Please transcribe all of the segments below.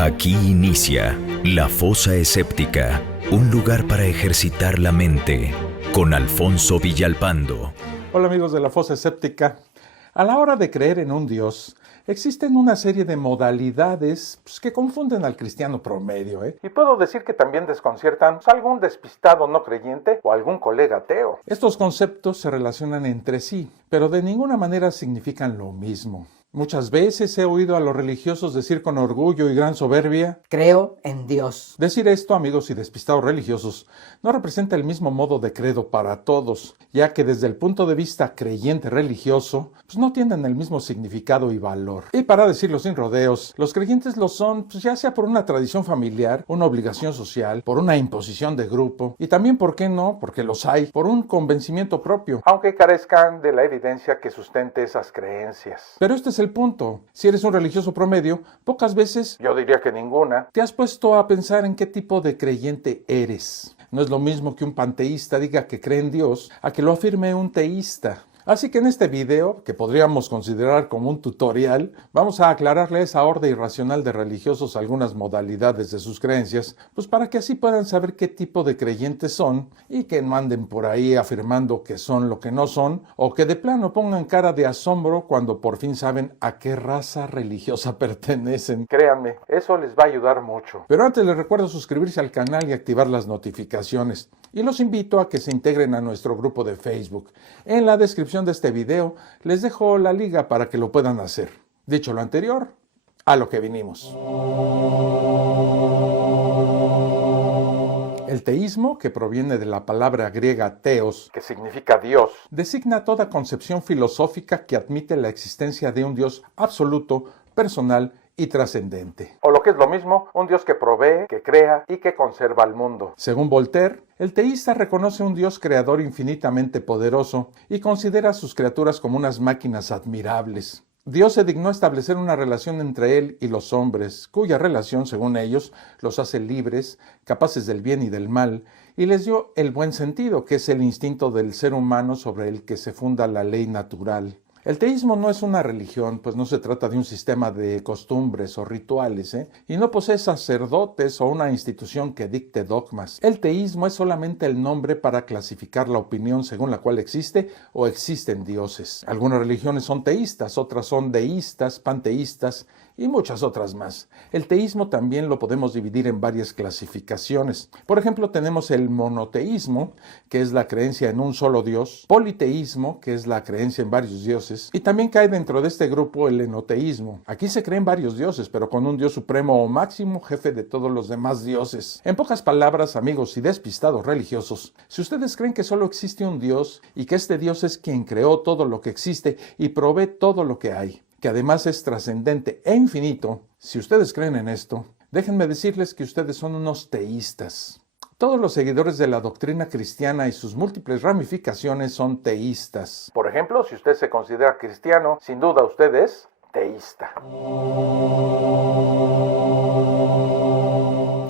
Aquí inicia La Fosa Escéptica, un lugar para ejercitar la mente, con Alfonso Villalpando. Hola amigos de La Fosa Escéptica. A la hora de creer en un Dios, existen una serie de modalidades que confunden al cristiano promedio, Y puedo decir que también desconciertan a algún despistado no creyente o algún colega ateo. Estos conceptos se relacionan entre sí, pero de ninguna manera significan lo mismo. Muchas veces he oído a los religiosos decir con orgullo y gran soberbia: creo en Dios. Decir esto, amigos y despistados religiosos, no representa el mismo modo de credo para todos, ya que desde el punto de vista creyente religioso, no tienen el mismo significado y valor. Y para decirlo sin rodeos, los creyentes lo son, ya sea por una tradición familiar, una obligación social, por una imposición de grupo, y también, ¿por qué no?, porque los hay, por un convencimiento propio, aunque carezcan de la evidencia que sustente esas creencias. Pero este es el punto. Si eres un religioso promedio, pocas veces, yo diría que ninguna, te has puesto a pensar en qué tipo de creyente eres. No es lo mismo que un panteísta diga que cree en Dios a que lo afirme un teísta. Así que en este video, que podríamos considerar como un tutorial, vamos a aclararle a esa horda irracional de religiosos algunas modalidades de sus creencias, para que así puedan saber qué tipo de creyentes son y que no anden por ahí afirmando que son lo que no son, o que de plano pongan cara de asombro cuando por fin saben a qué raza religiosa pertenecen. Créanme, eso les va a ayudar mucho. Pero antes les recuerdo suscribirse al canal y activar las notificaciones. Y los invito a que se integren a nuestro grupo de Facebook. En la descripción de este video les dejo la liga para que lo puedan hacer. Dicho lo anterior, a lo que vinimos. El teísmo, que proviene de la palabra griega theos, que significa Dios, designa toda concepción filosófica que admite la existencia de un Dios absoluto, personal y trascendente. O lo que es lo mismo, un Dios que provee, que crea y que conserva el mundo. Según Voltaire, el teísta reconoce un Dios creador infinitamente poderoso y considera a sus criaturas como unas máquinas admirables. Dios se dignó establecer una relación entre él y los hombres, cuya relación, según ellos, los hace libres, capaces del bien y del mal, y les dio el buen sentido, que es el instinto del ser humano sobre el que se funda la ley natural. El teísmo no es una religión, pues no se trata de un sistema de costumbres o rituales, y no posee sacerdotes o una institución que dicte dogmas. El teísmo es solamente el nombre para clasificar la opinión según la cual existe o existen dioses. Algunas religiones son teístas, otras son deístas, panteístas y muchas otras más. El teísmo también lo podemos dividir en varias clasificaciones. Por ejemplo, tenemos el monoteísmo, que es la creencia en un solo Dios, politeísmo, que es la creencia en varios dioses, y también cae dentro de este grupo el enoteísmo. Aquí se creen varios dioses, pero con un Dios supremo o máximo, jefe de todos los demás dioses. En pocas palabras, amigos y despistados religiosos, si ustedes creen que solo existe un Dios y que este Dios es quien creó todo lo que existe y provee todo lo que hay, que además es trascendente e infinito, si ustedes creen en esto, déjenme decirles que ustedes son unos teístas. Todos los seguidores de la doctrina cristiana y sus múltiples ramificaciones son teístas. Por ejemplo, si usted se considera cristiano, sin duda usted es teísta.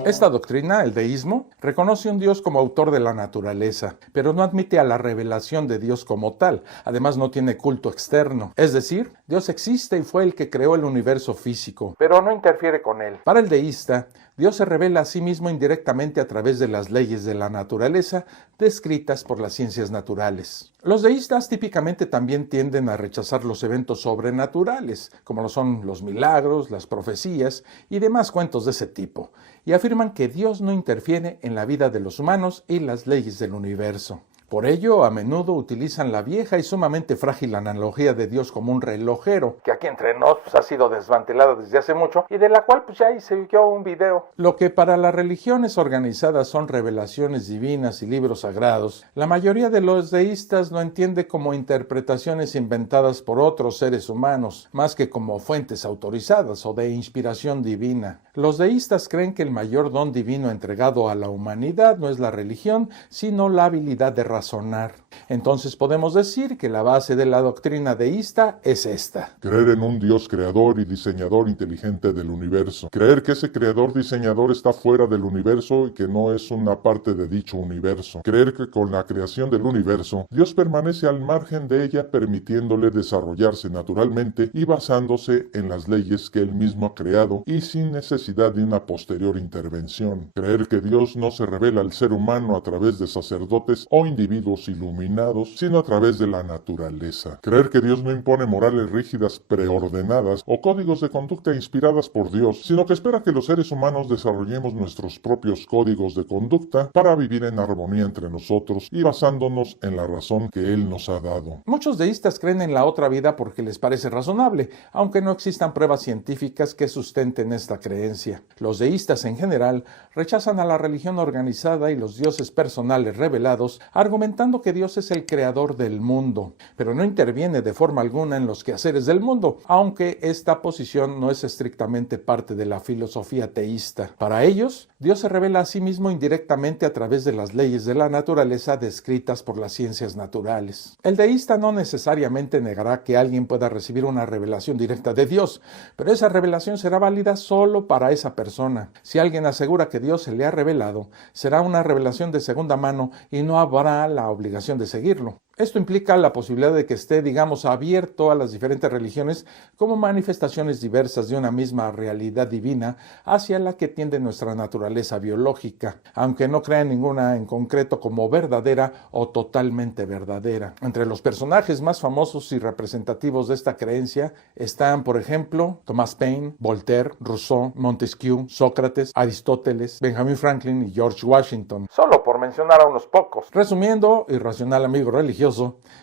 Esta doctrina, el deísmo, reconoce un Dios como autor de la naturaleza, pero no admite a la revelación de Dios como tal. Además, no tiene culto externo. Es decir, Dios existe y fue el que creó el universo físico, pero no interfiere con él. Para el deísta, Dios se revela a sí mismo indirectamente a través de las leyes de la naturaleza descritas por las ciencias naturales. Los deístas típicamente también tienden a rechazar los eventos sobrenaturales, como lo son los milagros, las profecías y demás cuentos de ese tipo, y afirman que Dios no interfiere en la vida de los humanos y las leyes del universo. Por ello, a menudo utilizan la vieja y sumamente frágil analogía de Dios como un relojero, que aquí entre nos ha sido desmantelada desde hace mucho y de la cual ya hice yo un video. Lo que para las religiones organizadas son revelaciones divinas y libros sagrados, la mayoría de los deístas lo entiende como interpretaciones inventadas por otros seres humanos, más que como fuentes autorizadas o de inspiración divina. Los deístas creen que el mayor don divino entregado a la humanidad no es la religión, sino la habilidad de razonar. Entonces podemos decir que la base de la doctrina deísta es esta. Creer en un Dios creador y diseñador inteligente del universo. Creer que ese creador diseñador está fuera del universo y que no es una parte de dicho universo. Creer que con la creación del universo, Dios permanece al margen de ella, permitiéndole desarrollarse naturalmente y basándose en las leyes que él mismo ha creado y sin necesidad de una posterior intervención. Creer que Dios no se revela al ser humano a través de sacerdotes o individuos iluminados, sino a través de la naturaleza. Creer que Dios no impone morales rígidas preordenadas o códigos de conducta inspiradas por Dios, sino que espera que los seres humanos desarrollemos nuestros propios códigos de conducta para vivir en armonía entre nosotros y basándonos en la razón que Él nos ha dado. Muchos deístas creen en la otra vida porque les parece razonable, aunque no existan pruebas científicas que sustenten esta creencia. Los deístas en general rechazan a la religión organizada y los dioses personales revelados, argumentando que Dios es el creador del mundo, pero no interviene de forma alguna en los quehaceres del mundo, aunque esta posición no es estrictamente parte de la filosofía teísta. Para ellos, Dios se revela a sí mismo indirectamente a través de las leyes de la naturaleza descritas por las ciencias naturales. El deísta no necesariamente negará que alguien pueda recibir una revelación directa de Dios, pero esa revelación será válida solo para esa persona. Si alguien asegura que Dios se le ha revelado, será una revelación de segunda mano y no habrá la obligación de seguirlo. Esto implica la posibilidad de que esté, digamos, abierto a las diferentes religiones como manifestaciones diversas de una misma realidad divina hacia la que tiende nuestra naturaleza biológica, aunque no crea en ninguna en concreto como verdadera o totalmente verdadera. Entre los personajes más famosos y representativos de esta creencia están, por ejemplo, Thomas Paine, Voltaire, Rousseau, Montesquieu, Sócrates, Aristóteles, Benjamin Franklin y George Washington, solo por mencionar a unos pocos. Resumiendo, irracional amigo religioso,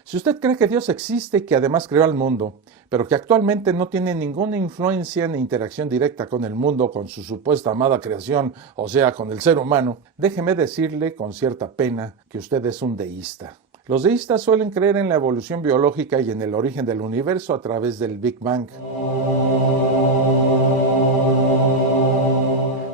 si usted cree que Dios existe y que además creó al mundo, pero que actualmente no tiene ninguna influencia ni interacción directa con el mundo, con su supuesta amada creación, o sea, con el ser humano, déjeme decirle con cierta pena que usted es un deísta. Los deístas suelen creer en la evolución biológica y en el origen del universo a través del Big Bang.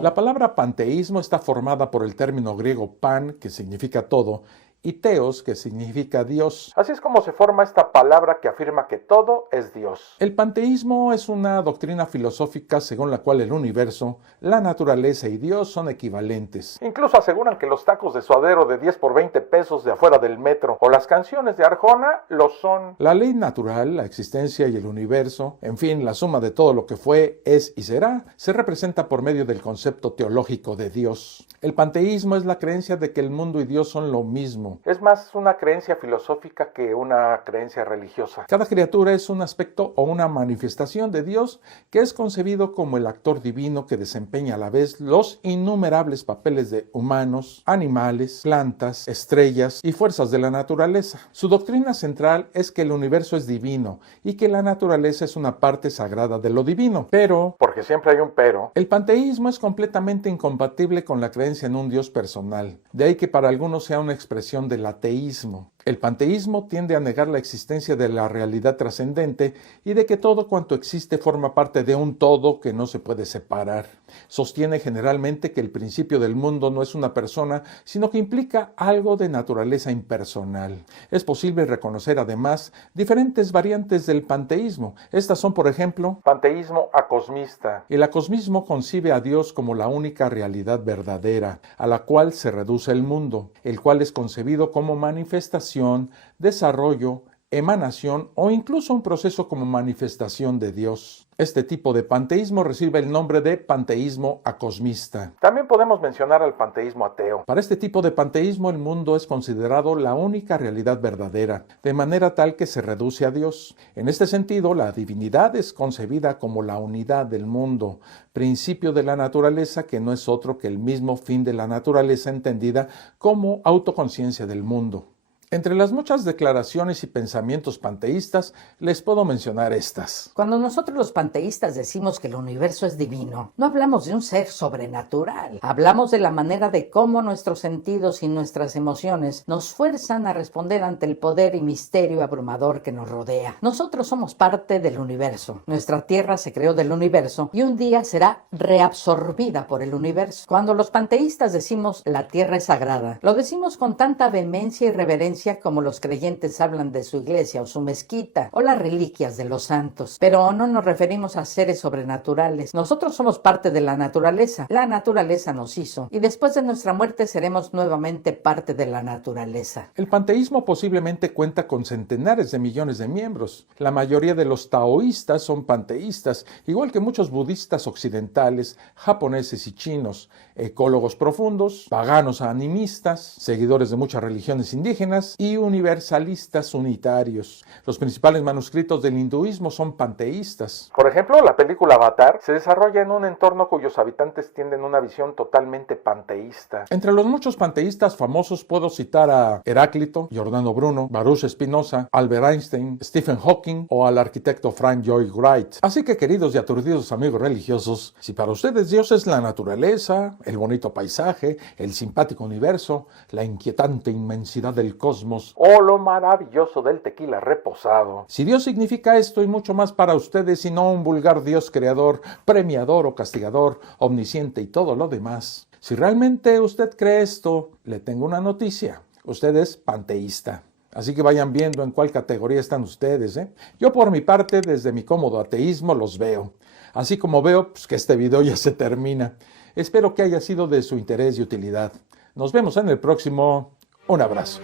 La palabra panteísmo está formada por el término griego pan, que significa todo, y teos, que significa Dios. Así es como se forma esta palabra que afirma que todo es Dios. El panteísmo es una doctrina filosófica según la cual el universo, la naturaleza y Dios son equivalentes. Incluso aseguran que los tacos de suadero de 10 por 20 pesos de afuera del metro o las canciones de Arjona lo son. La ley natural, la existencia y el universo, en fin, la suma de todo lo que fue, es y será, se representa por medio del concepto teológico de Dios. El panteísmo es la creencia de que el mundo y Dios son lo mismo. Es más una creencia filosófica que una creencia religiosa. Cada criatura es un aspecto o una manifestación de Dios que es concebido como el actor divino que desempeña a la vez los innumerables papeles de humanos, animales, plantas, estrellas y fuerzas de la naturaleza. Su doctrina central es que el universo es divino y que la naturaleza es una parte sagrada de lo divino. Pero, porque siempre hay un pero, el panteísmo es completamente incompatible con la creencia en un Dios personal. De ahí que para algunos sea una expresión del ateísmo. El panteísmo tiende a negar la existencia de la realidad trascendente y de que todo cuanto existe forma parte de un todo que no se puede separar. Sostiene generalmente que el principio del mundo no es una persona, sino que implica algo de naturaleza impersonal. Es posible reconocer además diferentes variantes del panteísmo. Estas son, por ejemplo, panteísmo acosmista. El acosmismo concibe a Dios como la única realidad verdadera, a la cual se reduce el mundo, el cual es concebido como manifestación, desarrollo, emanación o incluso un proceso como manifestación de Dios. Este tipo de panteísmo recibe el nombre de panteísmo acosmista. También podemos mencionar al panteísmo ateo. Para este tipo de panteísmo el mundo es considerado la única realidad verdadera, de manera tal que se reduce a Dios. En este sentido, la divinidad es concebida como la unidad del mundo, principio de la naturaleza que no es otro que el mismo fin de la naturaleza entendida como autoconciencia del mundo. Entre las muchas declaraciones y pensamientos panteístas, les puedo mencionar estas. Cuando nosotros los panteístas decimos que el universo es divino, no hablamos de un ser sobrenatural. Hablamos de la manera de cómo nuestros sentidos y nuestras emociones nos fuerzan a responder ante el poder y misterio abrumador que nos rodea. Nosotros somos parte del universo. Nuestra tierra se creó del universo y un día será reabsorbida por el universo. Cuando los panteístas decimos la tierra es sagrada, lo decimos con tanta vehemencia y reverencia creencia como los creyentes hablan de su iglesia o su mezquita o las reliquias de los santos. Pero no nos referimos a seres sobrenaturales. Nosotros somos parte de la naturaleza. La naturaleza nos hizo y después de nuestra muerte seremos nuevamente parte de la naturaleza. El panteísmo posiblemente cuenta con centenares de millones de miembros. La mayoría de los taoístas son panteístas, igual que muchos budistas occidentales, japoneses y chinos, ecólogos profundos, paganos animistas, seguidores de muchas religiones indígenas y universalistas unitarios. Los principales manuscritos del hinduismo son panteístas. Por ejemplo, la película Avatar se desarrolla en un entorno cuyos habitantes tienen una visión totalmente panteísta. Entre los muchos panteístas famosos puedo citar a Heráclito, Giordano Bruno, Baruch Spinoza, Albert Einstein, Stephen Hawking o al arquitecto Frank Lloyd Wright. Así que, queridos y aturdidos amigos religiosos, si para ustedes Dios es la naturaleza, el bonito paisaje, el simpático universo, la inquietante inmensidad del cosmos o lo maravilloso del tequila reposado, si Dios significa esto y mucho más para ustedes y no un vulgar Dios creador, premiador o castigador, omnisciente y todo lo demás, si realmente usted cree esto, le tengo una noticia. Usted es panteísta. Así que vayan viendo en cuál categoría están ustedes, ¿eh? Yo por mi parte, desde mi cómodo ateísmo, los veo. Así como veo que este video ya se termina. Espero que haya sido de su interés y utilidad. Nos vemos en el próximo. Un abrazo.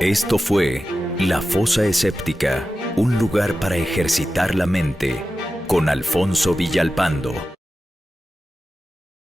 Esto fue La Fosa Escéptica, un lugar para ejercitar la mente, con Alfonso Villalpando.